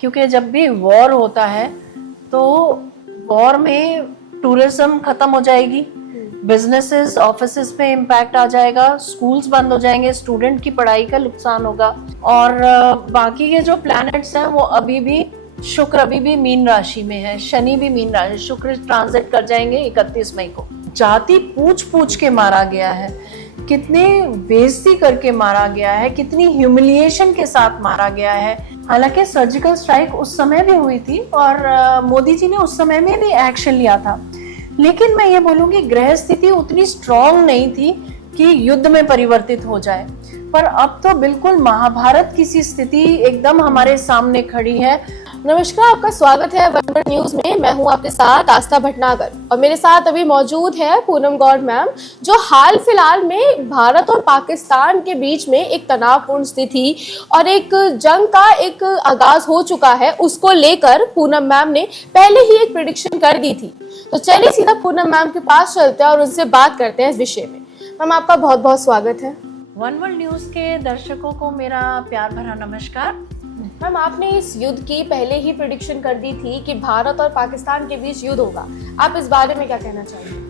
क्योंकि जब भी वॉर होता है तो वॉर में टूरिज्म खत्म हो जाएगी, बिजनेसेस ऑफिसेस पे इम्पैक्ट आ जाएगा, स्कूल्स बंद हो जाएंगे, स्टूडेंट की पढ़ाई का नुकसान होगा। और बाकी के जो प्लैनेट्स हैं वो अभी भी, शुक्र अभी भी मीन राशि में है, शनि भी मीन राशि, शुक्र ट्रांजिट कर जाएंगे 31 मई को। जाति पूछ पूछ के मारा गया है, कितने बेइज्जती करके मारा गया है, कितनी ह्यूमिलिएशन के साथ मारा गया है। हालांकि सर्जिकल स्ट्राइक उस समय भी हुई थी और मोदी जी ने उस समय में भी एक्शन लिया था, लेकिन मैं ये बोलूंगी ग्रह स्थिति उतनी स्ट्रॉन्ग नहीं थी कि युद्ध में परिवर्तित हो जाए। पर अब तो बिल्कुल महाभारत की सी स्थिति एकदम हमारे सामने खड़ी है। नमस्कार, आपका स्वागत है वन वर्ल्ड न्यूज में। मैं हूं आपके साथ आस्था भटनागर और मेरे साथ अभी मौजूद है पूनम गौड़ मैम, जो हाल फिलहाल में भारत और पाकिस्तान के बीच में एक तनावपूर्ण स्थिति और एक जंग का एक आगाज हो चुका है, उसको लेकर पूनम मैम ने पहले ही एक प्रेडिक्शन कर दी थी। तो चलिए सीधा पूनम मैम के पास चलते हैं और उनसे बात करते हैं इस विषय में। मैम, आपका बहुत बहुत स्वागत है। वन वर्ल्ड न्यूज के दर्शकों को मेरा प्यार भरा नमस्कार। मैम, आपने इस युद्ध की पहले ही प्रेडिक्शन कर दी थी कि भारत और पाकिस्तान के बीच युद्ध होगा। आप इस बारे में क्या कहना चाहेंगे?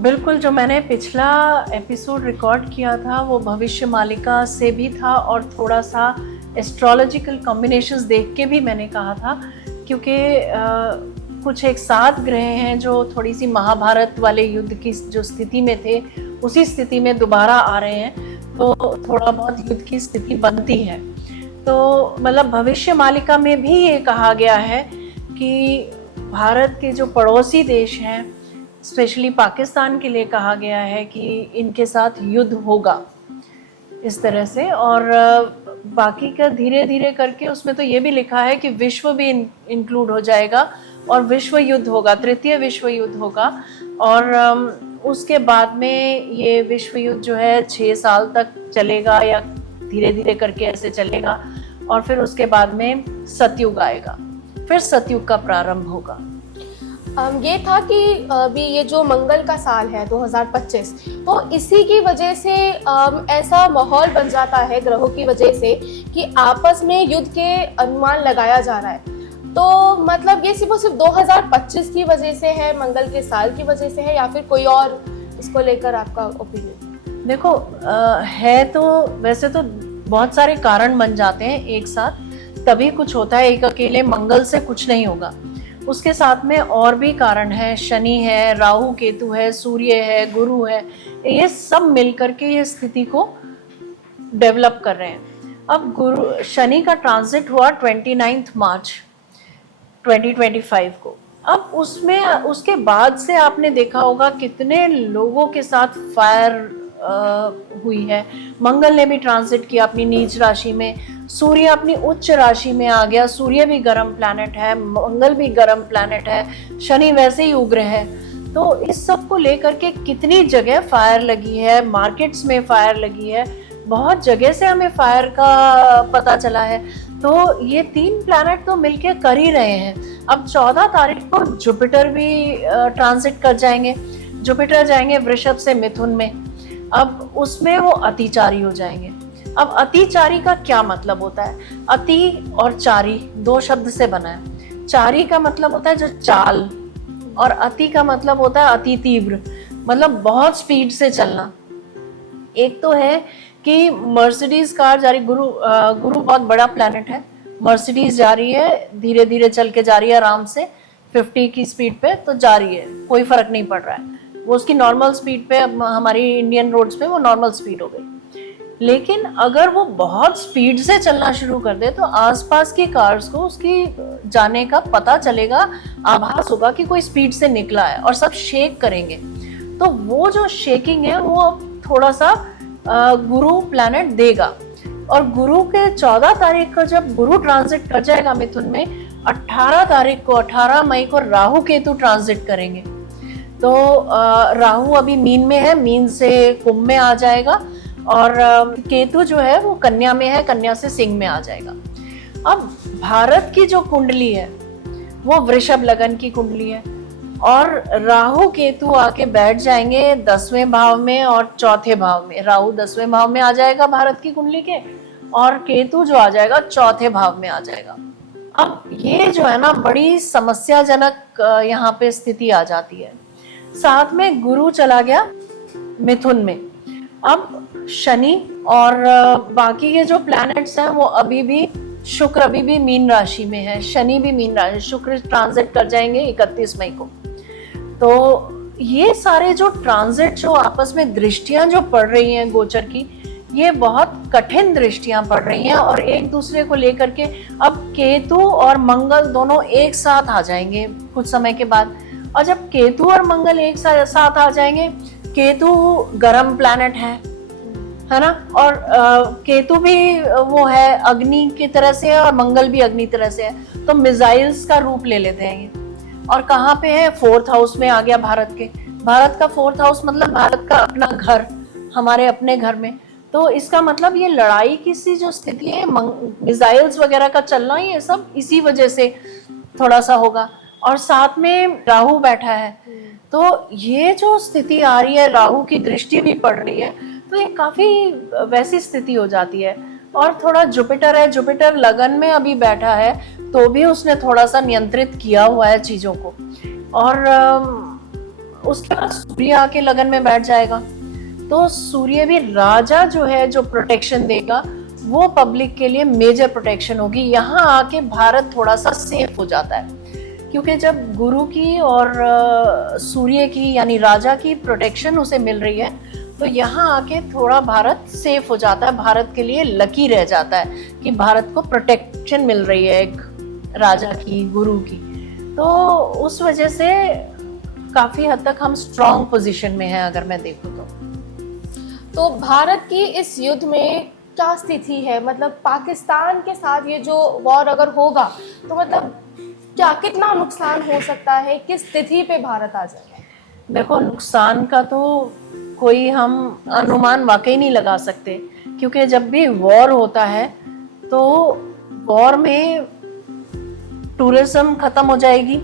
बिल्कुल, जो मैंने पिछला एपिसोड रिकॉर्ड किया था वो भविष्य मालिका से भी था और थोड़ा सा एस्ट्रोलॉजिकल कॉम्बिनेशंस देख के भी मैंने कहा था, क्योंकि कुछ एक सात ग्रह हैं जो थोड़ी सी महाभारत वाले युद्ध की जो स्थिति में थे उसी स्थिति में दोबारा आ रहे हैं, तो थोड़ा बहुत युद्ध की स्थिति बनती है। तो मतलब भविष्य मालिका में भी ये कहा गया है कि भारत के जो पड़ोसी देश हैं, स्पेशली पाकिस्तान के लिए कहा गया है कि इनके साथ युद्ध होगा इस तरह से। और बाकी का धीरे धीरे करके उसमें तो ये भी लिखा है कि विश्व भी इंक्लूड हो जाएगा और विश्व युद्ध होगा, तृतीय विश्व युद्ध होगा। और उसके बाद में ये विश्व युद्ध जो है 6 साल तक चलेगा या धीरे धीरे करके ऐसे चलेगा, और फिर उसके बाद में सतयुग आएगा, फिर सतयुग का प्रारंभ होगा। ये था कि अभी ये जो मंगल का साल है 2025, तो इसी की वजह से ऐसा माहौल बन जाता है ग्रहों की वजह से कि आपस में युद्ध के अनुमान लगाया जा रहा है। तो मतलब ये सिर्फ 2025 की वजह से है, मंगल के साल की वजह से है, या फिर कोई और इसको लेकर आपका ओपिनियन? देखो, है तो वैसे तो बहुत सारे कारण बन जाते हैं एक साथ, तभी कुछ होता है। एक अकेले मंगल से कुछ नहीं होगा, उसके साथ में और भी कारण है। शनि है, राहु केतु है, सूर्य है, गुरु है, ये सब मिलकर के ये स्थिति को डेवलप कर रहे हैं। अब शनि का ट्रांजिट हुआ 29 मार्च 2025 को। अब उसमें उसके बाद से आपने देखा होगा कितने लोगों के साथ फायर हुई है। मंगल ने भी ट्रांजिट किया अपनी नीच राशि में, सूर्य अपनी उच्च राशि में आ गया। सूर्य भी गर्म प्लैनेट है, मंगल भी गर्म प्लैनेट है, शनि वैसे ही उग्र है। तो इस सब को लेकर के कितनी जगह फायर लगी है, मार्केट्स में फायर लगी है, बहुत जगह से हमें फायर का पता चला है। तो ये 3 प्लैनेट तो मिलके कर ही रहे हैं। अब 14 तारीख को जुपिटर भी ट्रांजिट कर जाएंगे। जुपिटर जाएंगे वृषभ से मिथुन में, अब उसमें वो अतिचारी हो जाएंगे। अब अतिचारी का क्या मतलब होता है? अति और चारी 2 शब्द से बना है। चारी का मतलब होता है जो चाल, और अति का मतलब होता है अति तीव्र, मतलब बहुत स्पीड से चलना। एक तो है कि मर्सिडीज कार जा रही, गुरु बहुत बड़ा प्लैनेट है, मर्सिडीज जा रही है, धीरे धीरे चल के जा रही है आराम से 50 की स्पीड पे तो जा रही है, कोई फर्क नहीं पड़ रहा है, वो उसकी नॉर्मल स्पीड पे। अब हमारी इंडियन रोड्स पे वो नॉर्मल स्पीड हो गई। लेकिन अगर वो बहुत स्पीड से चलना शुरू कर दे तो आसपास की कार्स को उसकी जाने का पता चलेगा, आभास होगा कि कोई स्पीड से निकला है, और सब शेक करेंगे। तो वो जो शेकिंग है वो थोड़ा सा गुरु प्लैनेट देगा। और गुरु के 14 तारीख को जब गुरु ट्रांजिट कर जाएगा मिथुन में, 18 तारीख को 18 मई को राहु केतु ट्रांजिट करेंगे। तो राहु अभी मीन में है, मीन से कुंभ में आ जाएगा, और केतु जो है वो कन्या में है, कन्या से सिंह में आ जाएगा। अब भारत की जो कुंडली है वो वृषभ लगन की कुंडली है, और राहु केतु आके बैठ जाएंगे 10वें भाव में और चौथे भाव में। राहु 10वें भाव में आ जाएगा भारत की कुंडली के, और केतु जो आ जाएगा चौथे भाव में आ जाएगा। अब ये जो है ना बड़ी समस्याजनक यहाँ पे स्थिति आ जाती है। साथ में गुरु चला गया मिथुन में। अब शनि और बाकी के जो प्लैनेट्स हैं वो अभी भी, शुक्र अभी भी मीन राशि में है, शनि भी मीन राशि, शुक्र ट्रांजिट कर जाएंगे 31 मई को। तो ये सारे जो ट्रांजिट, जो आपस में दृष्टियां जो पड़ रही हैं गोचर की, ये बहुत कठिन दृष्टियां पड़ रही हैं और एक दूसरे को लेकर के अब केतु और मंगल दोनों एक साथ आ जाएंगे कुछ समय के बाद। और जब केतु और मंगल एक साथ आ जाएंगे, केतु गर्म प्लैनेट है ना, और केतु भी वो है अग्नि की तरह से है और मंगल भी अग्नि तरह से है, तो मिसाइल्स का रूप ले लेते हैं ये। और कहाँ पे है, 4th हाउस में आ गया भारत के। भारत का 4th हाउस मतलब भारत का अपना घर, हमारे अपने घर में। तो इसका मतलब ये लड़ाई की सी जो स्थिति है, मिसाइल्स वगैरह का चलना, ये सब इसी वजह से थोड़ा सा होगा। और साथ में राहु बैठा है, तो ये जो स्थिति आ रही है, राहु की दृष्टि भी पड़ रही है, तो ये काफी वैसी स्थिति हो जाती है। और थोड़ा जुपिटर है, जुपिटर लगन में अभी बैठा है, तो भी उसने थोड़ा सा नियंत्रित किया हुआ है चीजों को। और उसके बाद सूर्य आके लगन में बैठ जाएगा, तो सूर्य भी राजा जो है, जो प्रोटेक्शन देगा, वो पब्लिक के लिए मेजर प्रोटेक्शन होगी। यहाँ आके भारत थोड़ा सा सेफ हो जाता है, क्योंकि जब गुरु की और सूर्य की यानी राजा की प्रोटेक्शन उसे मिल रही है, तो यहाँ आके थोड़ा भारत सेफ हो जाता है, भारत के लिए लकी रह जाता है कि भारत को प्रोटेक्शन मिल रही है एक राजा की, गुरु की। तो उस वजह से काफी हद तक हम स्ट्रॉन्ग पोजीशन में हैं अगर मैं देखूँ तो भारत की इस युद्ध में क्या स्थिति है? मतलब पाकिस्तान के साथ ये जो वॉर अगर होगा तो मतलब क्या, कितना नुकसान हो सकता है, किस स्थिति पे भारत आ जाएगा? देखो, नुकसान का तो कोई हम अनुमान वाकई नहीं लगा सकते, क्योंकि जब भी वॉर होता है तो वॉर में टूरिज्म खत्म हो जाएगी,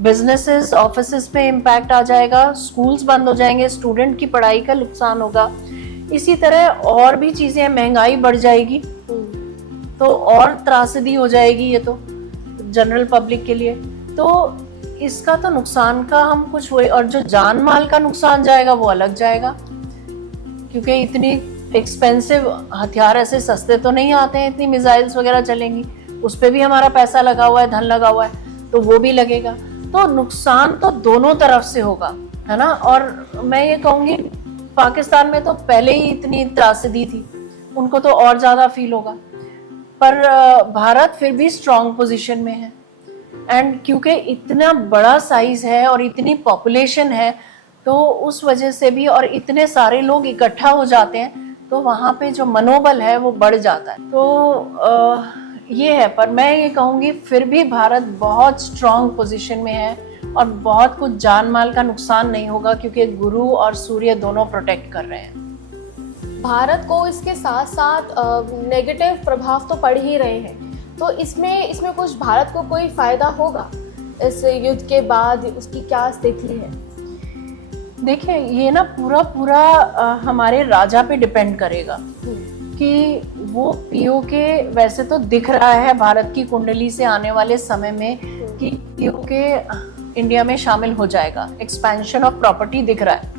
बिजनेसेस, ऑफिसेस पे इम्पैक्ट आ जाएगा, स्कूल्स बंद हो जाएंगे, स्टूडेंट की पढ़ाई का नुकसान होगा। इसी तरह और भी चीजें, महंगाई बढ़ जाएगी, तो और त्रासदी हो जाएगी ये तो जनरल पब्लिक के लिए। तो इसका तो नुकसान का हम कुछ हुए, और जो जान माल का नुकसान जाएगा वो अलग जाएगा, क्योंकि इतनी एक्सपेंसिव हथियार ऐसे सस्ते तो नहीं आते हैं, इतनी मिसाइल्स वगैरह चलेंगी, उस पर भी हमारा पैसा लगा हुआ है, धन लगा हुआ है, तो वो भी लगेगा। तो नुकसान तो दोनों तरफ से होगा, है ना। और मैं ये कहूँगी पाकिस्तान में तो पहले ही इतनी त्रासदी थी, उनको तो और ज़्यादा फील होगा, पर भारत फिर भी स्ट्रॉन्ग पोजीशन में है। एंड क्योंकि इतना बड़ा साइज है और इतनी पॉपुलेशन है, तो उस वजह से भी, और इतने सारे लोग इकट्ठा हो जाते हैं, तो वहाँ पे जो मनोबल है वो बढ़ जाता है। तो ये है, पर मैं ये कहूँगी फिर भी भारत बहुत स्ट्रॉन्ग पोजीशन में है और बहुत कुछ जान माल का नुकसान नहीं होगा, क्योंकि गुरु और सूर्य दोनों प्रोटेक्ट कर रहे हैं। भारत को इसके साथ साथ नेगेटिव प्रभाव तो पड़ ही रहे हैं, तो इसमें कुछ भारत को कोई फायदा होगा इस युद्ध के बाद? उसकी क्या स्थिति है? देखिए, ये ना पूरा हमारे राजा पे डिपेंड करेगा कि वो पीओके, वैसे तो दिख रहा है भारत की कुंडली से आने वाले समय में कि पीओके इंडिया में शामिल हो जाएगा। एक्सपेंशन ऑफ प्रॉपर्टी दिख रहा है,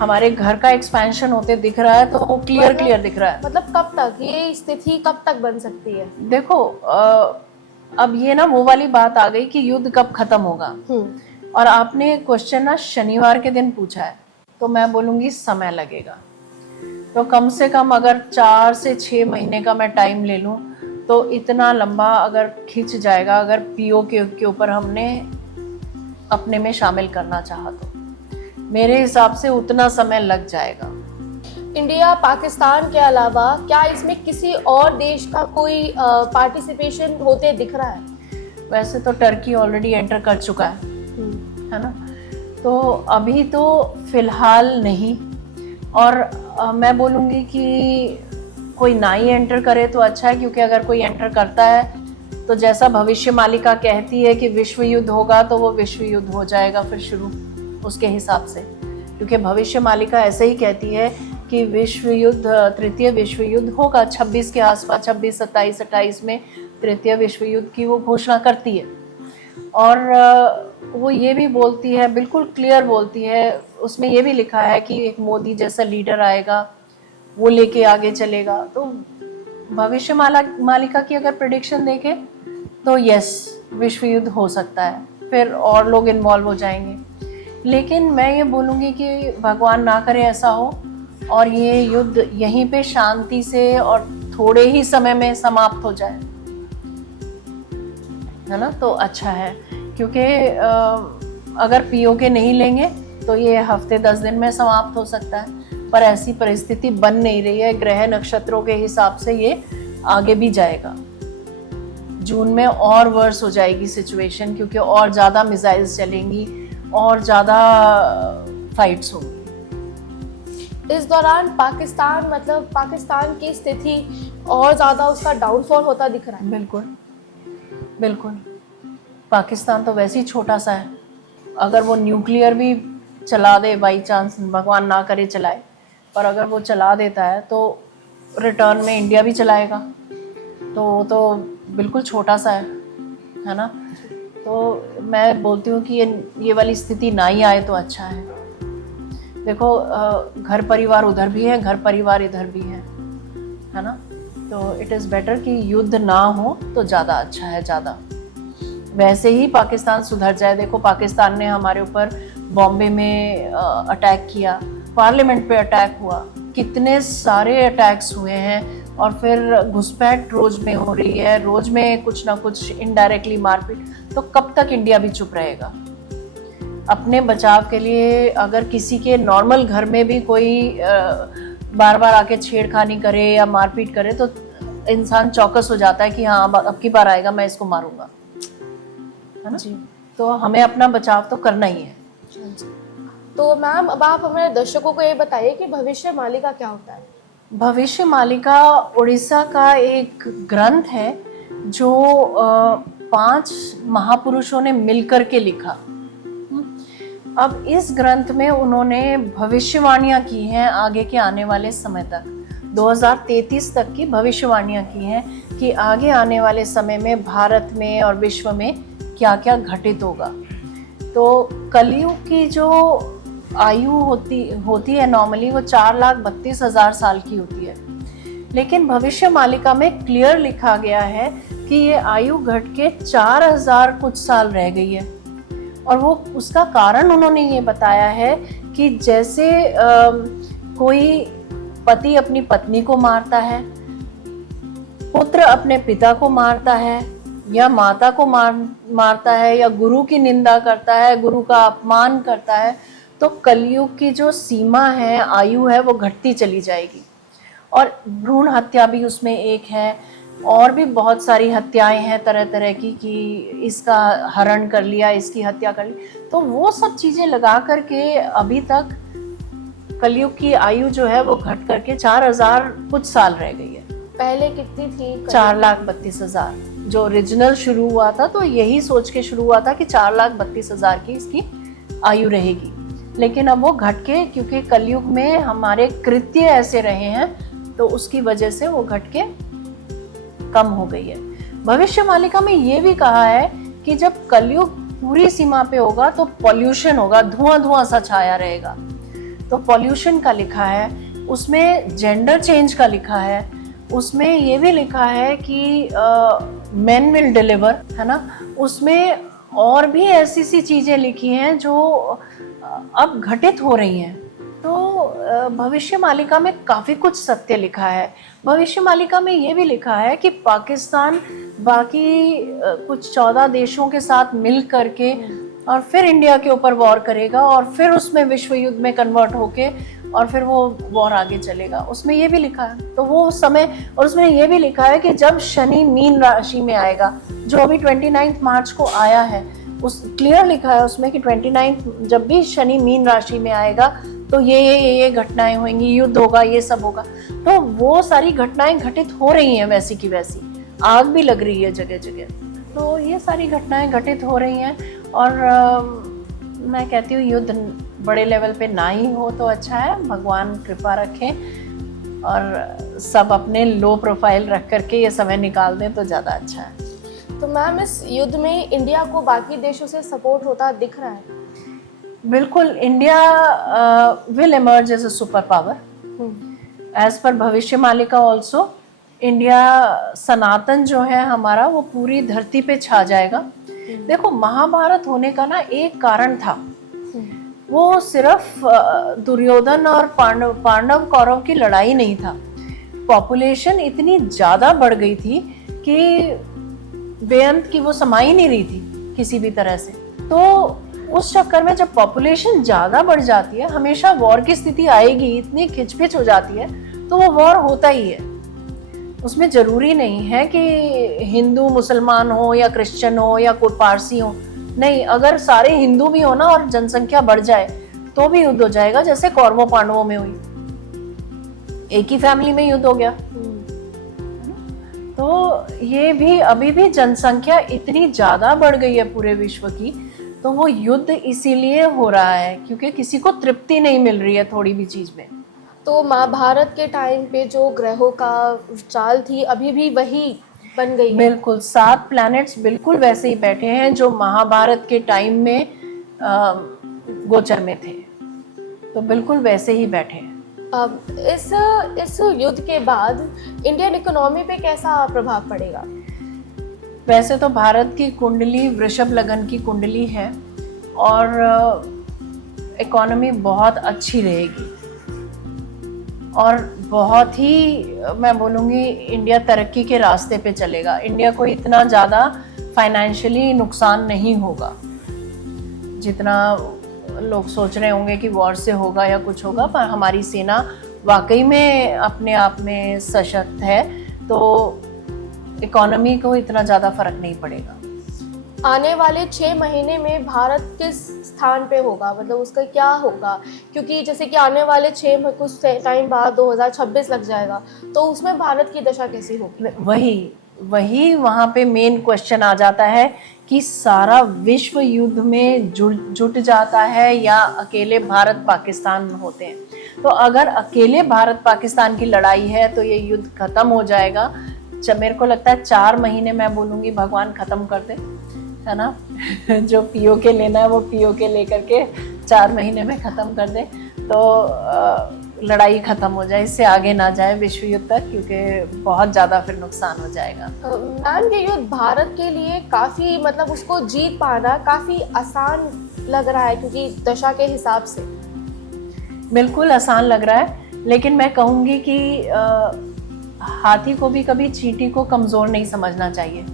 हमारे घर का एक्सपेंशन होते दिख रहा है, तो वो क्लियर दिख रहा है। मतलब कब तक ये स्थिति, कब तक बन सकती है? देखो, अब ये ना वो वाली बात आ गई कि युद्ध कब खत्म होगा, और आपने क्वेश्चन ना शनिवार के दिन पूछा है, तो मैं बोलूँगी समय लगेगा। तो कम से कम अगर 4 से 6 महीने का मैं टाइम ले लूँ, तो इतना लंबा अगर खिंच जाएगा, अगर पीओके के ऊपर हमने अपने में शामिल करना चाहा तो मेरे हिसाब से उतना समय लग जाएगा। इंडिया, पाकिस्तान के अलावा क्या इसमें किसी और देश का कोई पार्टिसिपेशन होते दिख रहा है? वैसे तो टर्की ऑलरेडी एंटर कर चुका है ना, तो अभी तो फिलहाल नहीं। और मैं बोलूँगी कि कोई ना ही एंटर करे तो अच्छा है, क्योंकि अगर कोई एंटर करता है तो जैसा भविष्य मालिका कहती है कि विश्व युद्ध होगा, तो वो विश्व युद्ध हो जाएगा फिर शुरू उसके हिसाब से, क्योंकि भविष्य मालिका ऐसे ही कहती है कि विश्व युद्ध, तृतीय विश्व युद्ध होगा 26 के आसपास, 26, 27, 28 में तृतीय विश्व युद्ध की वो घोषणा करती है। और वो ये भी बोलती है, बिल्कुल क्लियर बोलती है, उसमें ये भी लिखा है कि एक मोदी जैसा लीडर आएगा, वो लेके आगे चलेगा। तो भविष्य मालिका की अगर प्रेडिक्शन देखें तो यस, विश्व युद्ध हो सकता है, फिर और लोग इन्वॉल्व हो जाएंगे। लेकिन मैं ये बोलूँगी कि भगवान ना करे ऐसा हो और ये युद्ध यहीं पे शांति से और थोड़े ही समय में समाप्त हो जाए, है ना, तो अच्छा है। क्योंकि अगर पीओके नहीं लेंगे तो ये हफ्ते 10 दिन में समाप्त हो सकता है, पर ऐसी परिस्थिति बन नहीं रही है। ग्रह नक्षत्रों के हिसाब से ये आगे भी जाएगा। जून में और वर्स हो जाएगी सिचुएशन, क्योंकि और ज़्यादा मिसाइल्स चलेंगी और ज़्यादा फाइट्स होंगी। इस दौरान पाकिस्तान, मतलब पाकिस्तान की स्थिति और ज़्यादा उसका डाउनफॉल होता दिख रहा है। बिल्कुल बिल्कुल, पाकिस्तान तो वैसे ही छोटा सा है। अगर वो न्यूक्लियर भी चला दे, बाई चांस, भगवान ना करे चलाए, पर अगर वो चला देता है तो रिटर्न में इंडिया भी चलाएगा, तो वो तो बिल्कुल छोटा सा है ना। तो मैं बोलती हूँ कि ये वाली स्थिति ना ही आए तो अच्छा है। देखो, घर परिवार उधर भी है, घर परिवार इधर भी है ना। तो इट इज़ बेटर कि युद्ध ना हो तो ज़्यादा अच्छा है, ज़्यादा। वैसे ही पाकिस्तान सुधर जाए। देखो, पाकिस्तान ने हमारे ऊपर बॉम्बे में अटैक किया, पार्लियामेंट पे अटैक हुआ, कितने सारे अटैक्स हुए हैं, और फिर घुसपैठ रोज में हो रही है, रोज में कुछ ना कुछ इनडायरेक्टली मारपीट। तो कब तक इंडिया भी चुप रहेगा? अपने बचाव के लिए अगर किसी के नॉर्मल घर में भी कोई बार बार आके छेड़खानी करे या मारपीट करे तो इंसान चौकस हो जाता है कि हाँ, अब की बार आएगा, मैं इसको मारूंगा, है ना जी। तो हमें अपना बचाव तो करना ही है। तो मैम, अब आप हमारे दर्शकों को ये बताइए कि भविष्य मालिका क्या होता है? भविष्य मालिका उड़ीसा का एक ग्रंथ है जो 5 महापुरुषों ने मिलकर के लिखा। अब इस ग्रंथ में उन्होंने भविष्यवाणियां की हैं आगे के आने वाले समय तक, 2033 तक की भविष्यवाणियां की हैं कि आगे आने वाले समय में भारत में और विश्व में क्या क्या घटित होगा। तो कलयुग की जो आयु होती है नॉर्मली, वो 4,32,000 साल की होती है। लेकिन भविष्य मालिका में क्लियर लिखा गया है कि ये आयु घट के 4,000 कुछ साल रह गई है। और वो उसका कारण उन्होंने ये बताया है कि जैसे कोई पति अपनी पत्नी को मारता है, पुत्र अपने पिता को मारता है, या माता को मारता है, या गुरु की निंदा करता है, गुरु का अपमान करता है, तो कलयुग की जो सीमा है, आयु है, वो घटती चली जाएगी। और भ्रूण हत्या भी उसमें एक है, और भी बहुत सारी हत्याएं हैं तरह तरह की, कि इसका हरण कर लिया, इसकी हत्या कर ली। तो वो सब चीज़ें लगा करके अभी तक कलयुग की आयु जो है वो घट करके 4,000 कुछ साल रह गई है। पहले कितनी थी? 4,32,000 जो ओरिजिनल शुरू हुआ था, तो यही सोच के शुरू हुआ था कि 4,32,000 की इसकी आयु रहेगी। लेकिन अब वो घट के, क्योंकि कलयुग में हमारे कृत्य ऐसे रहे हैं, तो उसकी वजह से वो घट के कम हो गई है। भविष्य मालिका में ये भी कहा है कि जब कलयुग पूरी सीमा पे होगा तो पॉल्यूशन होगा, धुआं धुआं सा छाया रहेगा। तो पॉल्यूशन का लिखा है, उसमें जेंडर चेंज का लिखा है, उसमें ये भी लिखा है कि मेन विल डिलीवर, है ना। उसमें और भी ऐसी सी चीजें लिखी हैं जो अब घटित हो रही हैं। तो भविष्य मालिका में काफी कुछ सत्य लिखा है। भविष्य मालिका में ये भी लिखा है कि पाकिस्तान बाकी कुछ 14 देशों के साथ मिल करके और फिर इंडिया के ऊपर वॉर करेगा, और फिर उसमें विश्व युद्ध में कन्वर्ट होके और फिर वो वॉर आगे चलेगा। उसमें ये भी लिखा है। तो वो समय, और उसमें ये भी लिखा है कि जब शनि मीन राशि में आएगा, जो अभी 29 मार्च को आया है, उस क्लियर लिखा है उसमें कि 29 जब भी शनि मीन राशि में आएगा तो ये घटनाएं होंगी, युद्ध होगा, ये सब होगा। तो वो सारी घटनाएं घटित हो रही हैं वैसी की वैसी, आग भी लग रही है जगह जगह। तो ये सारी घटनाएं घटित हो रही हैं, और मैं कहती हूँ युद्ध बड़े लेवल पे ना ही हो तो अच्छा है, भगवान कृपा रखें और सब अपने लो प्रोफाइल रख करके ये समय निकाल दें तो ज़्यादा अच्छा है। तो मैम इस युद्ध में इंडिया को बाकी देशों से सपोर्ट होता दिख रहा है? बिल्कुल, India will emerge as a super power as पर भविष्य मालिका ऑल्सो। इंडिया सनातन जो है हमारा वो पूरी धरती पे छा जाएगा। देखो, महाभारत होने का ना एक कारण था, वो सिर्फ दुर्योधन और पांडव कौरव की लड़ाई नहीं था। पॉपुलेशन इतनी ज्यादा बढ़ गई थी कि बेअंत की वो समा ही नहीं रही थी किसी भी तरह से। तो उस चक्कर में जब पॉपुलेशन ज्यादा बढ़ जाती है, हमेशा वॉर की स्थिति आएगी, इतनी खिचपिच हो जाती है तो वो वॉर होता ही है। उसमें जरूरी नहीं है कि हिंदू मुसलमान हो या क्रिश्चियन हो या कोई पारसी हो, नहीं, अगर सारे हिंदू भी हो ना और जनसंख्या बढ़ जाए तो भी युद्ध हो जाएगा, जैसे कौरवों पांडवों में हुई, एक ही फैमिली में युद्ध हो गया। तो ये भी अभी भी जनसंख्या इतनी ज्यादा बढ़ गई है पूरे विश्व की, तो वो युद्ध इसीलिए हो रहा है क्योंकि किसी को तृप्ति नहीं मिल रही है थोड़ी भी चीज में। तो महाभारत के टाइम पे जो ग्रहों का चाल थी अभी भी वही बन गई है? बिल्कुल, 7 प्लैनेट्स बिल्कुल वैसे ही बैठे हैं जो महाभारत के टाइम में गोचर में थे, तो बिल्कुल वैसे ही बैठे हैं। अब इस युद्ध के बाद इंडियन इकोनॉमी पे कैसा प्रभाव पड़ेगा? वैसे तो भारत की कुंडली वृषभ लगन की कुंडली है और इकोनॉमी बहुत अच्छी रहेगी और बहुत ही, मैं बोलूँगी, इंडिया तरक्की के रास्ते पे चलेगा। इंडिया को इतना ज़्यादा फाइनेंशियली नुकसान नहीं होगा जितना लोग सोच रहे होंगे कि वॉर से होगा या कुछ होगा, पर हमारी सेना वाकई में अपने आप में सशक्त है, तो इकोनॉमी को इतना ज़्यादा फर्क नहीं पड़ेगा। आने वाले 6 महीने में भारत किस स्थान पे होगा, मतलब उसका क्या होगा? क्योंकि जैसे कि आने वाले कुछ टाइम बाद 2026 लग जाएगा, तो उसमें भारत की दशा कैसी होगी? वही वहाँ पे मेन क्वेश्चन आ जाता है कि सारा विश्व युद्ध में जुट जाता है या अकेले भारत पाकिस्तान होते हैं। तो अगर अकेले भारत पाकिस्तान की लड़ाई है तो ये युद्ध खत्म हो जाएगा। मेरे को लगता है 4 महीने, मैं बोलूँगी, भगवान खत्म कर दे, है ना। जो पीओके लेना है वो पीओके लेकर के 4 महीने में खत्म कर दे तो लड़ाई खत्म हो जाए, इससे आगे ना जाए विश्व युद्ध तक, क्योंकि बहुत ज़्यादा फिर नुकसान हो जाएगा। मैम, ये युद्ध भारत के लिए काफ़ी, मतलब उसको जीत पाना काफ़ी आसान लग रहा है क्योंकि दशा के हिसाब से। बिल्कुल आसान लग रहा है, लेकिन मैं कहूँगी कि हाथी को भी कभी चींटी को कमज़ोर नहीं समझना चाहिए।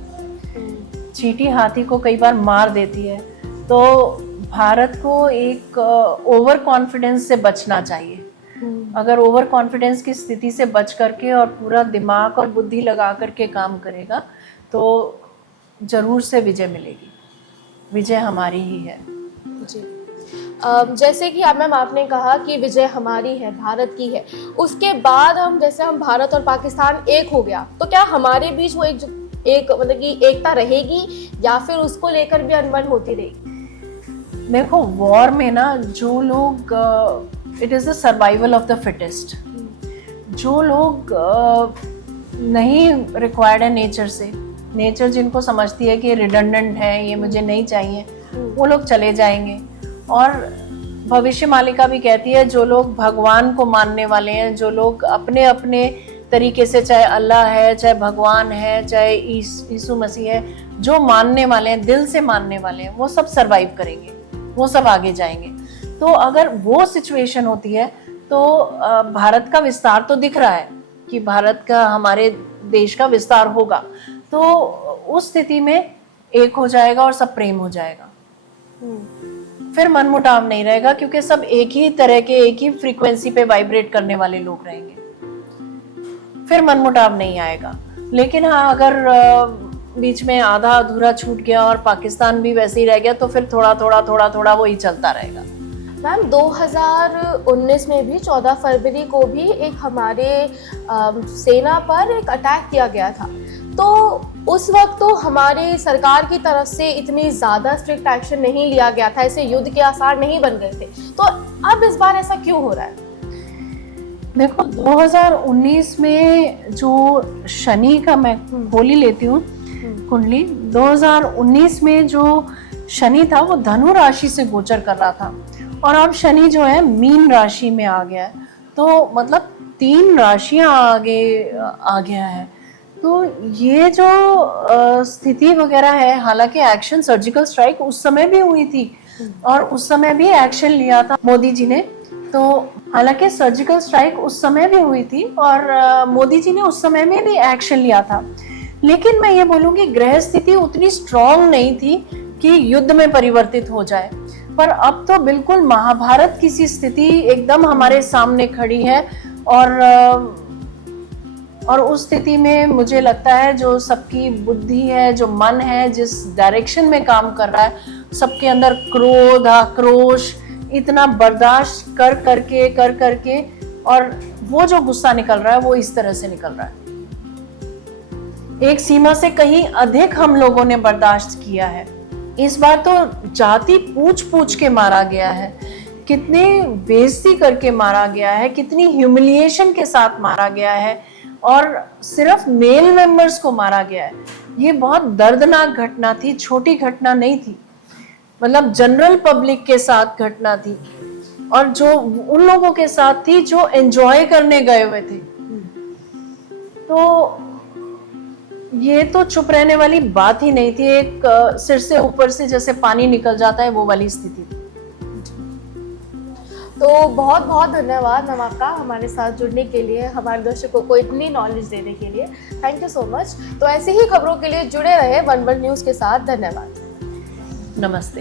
चींटी हाथी को कई बार मार देती है, तो भारत को एक ओवर कॉन्फिडेंस से बचना चाहिए। अगर ओवर कॉन्फिडेंस की स्थिति से बच करके और पूरा दिमाग और बुद्धि लगा करके काम करेगा तो जरूर से विजय मिलेगी। विजय हमारी ही है जी। जैसे कि मैम आपने कहा कि विजय हमारी है, भारत की है, उसके बाद हम भारत और पाकिस्तान एक हो गया तो क्या हमारे बीच वो एक मतलब कि एकता रहेगी या फिर उसको लेकर भी अनबन होती रहेगी? देखो, वॉर में ना जो लोग, it is the survival of the fittest. जो लोग नहीं रिक्वायर्ड है नेचर से, नेचर जिनको समझती है कि रिडंडेंट है, ये मुझे नहीं चाहिए, वो लोग चले जाएंगे। और भविष्य मालिका भी कहती है जो लोग भगवान को मानने वाले हैं, जो लोग अपने अपने तरीके से, चाहे अल्लाह है, चाहे भगवान है, चाहे यीशु मसीह है, जो मानने वाले हैं, दिल से मानने वाले हैं, वो सब सरवाइव करेंगे, वो सब आगे जाएंगे। तो अगर वो सिचुएशन होती है तो भारत का विस्तार तो दिख रहा है कि भारत का, हमारे देश का विस्तार होगा, तो उस स्थिति में एक हो जाएगा और सब प्रेम हो जाएगा। फिर मनमुटाव नहीं रहेगा क्योंकि सब एक ही तरह के, एक ही फ्रीक्वेंसी पे वाइब्रेट करने वाले लोग रहेंगे, फिर मनमुटाव नहीं आएगा। लेकिन हाँ, अगर बीच में आधा अधूरा छूट गया और पाकिस्तान भी वैसे ही रह गया तो फिर थोड़ा थोड़ा वही चलता रहेगा। मैम, 2019 में भी 14 फरवरी को भी एक हमारे सेना पर एक अटैक किया गया था, तो उस वक्त तो हमारी सरकार की तरफ से इतनी ज़्यादा स्ट्रिक्ट एक्शन नहीं लिया गया था, ऐसे युद्ध के आसार नहीं बन गए थे, तो अब इस बार ऐसा क्यों हो रहा है? देखो 2019 में जो शनि का मैं खोल ही लेती हूँ कुंडली, 2019 में जो शनि था वो धनु राशि से गोचर कर रहा था और अब शनि जो है मीन राशि में आ गया है, तो मतलब 3 राशियां आगे आ गया है। तो ये जो स्थिति वगैरह है, हालांकि एक्शन सर्जिकल स्ट्राइक उस समय भी हुई थी और उस समय भी एक्शन लिया था मोदी जी ने, तो हालांकि सर्जिकल स्ट्राइक उस समय भी हुई थी और मोदी जी ने उस समय में भी एक्शन लिया था, लेकिन मैं ये बोलूँगी ग्रह स्थिति उतनी स्ट्रॉन्ग नहीं थी कि युद्ध में परिवर्तित हो जाए। पर अब तो बिल्कुल महाभारत की सी स्थिति एकदम हमारे सामने खड़ी है और उस स्थिति में मुझे लगता है जो सबकी बुद्धि है, जो मन है, जिस डायरेक्शन में काम कर रहा है, सबके अंदर क्रोध, आक्रोश इतना बर्दाश्त कर करके और वो जो गुस्सा निकल रहा है वो इस तरह से निकल रहा है। एक सीमा से कहीं अधिक हम लोगों ने बर्दाश्त किया है। इस बार तो जाति पूछ के मारा गया है, कितनी बेइज्जती करके मारा गया है, कितनी ह्यूमिलिएशन के साथ मारा गया है और सिर्फ मेल मेंबर्स को मारा गया है। ये बहुत दर्दनाक घटना थी, छोटी घटना नहीं थी, मतलब जनरल पब्लिक के साथ घटना थी और जो उन लोगों के साथ थी जो एंजॉय करने गए हुए थे। तो ये तो चुप रहने वाली बात ही नहीं थी, एक सिर से ऊपर से जैसे पानी निकल जाता है वो वाली स्थिति थी। तो बहुत बहुत धन्यवाद मैम आपका हमारे साथ जुड़ने के लिए, हमारे दर्शकों को इतनी नॉलेज देने के लिए, थैंक यू सो मच। तो ऐसे ही खबरों के लिए जुड़े रहे वन वर्ल्ड न्यूज़ के साथ। धन्यवाद। नमस्ते।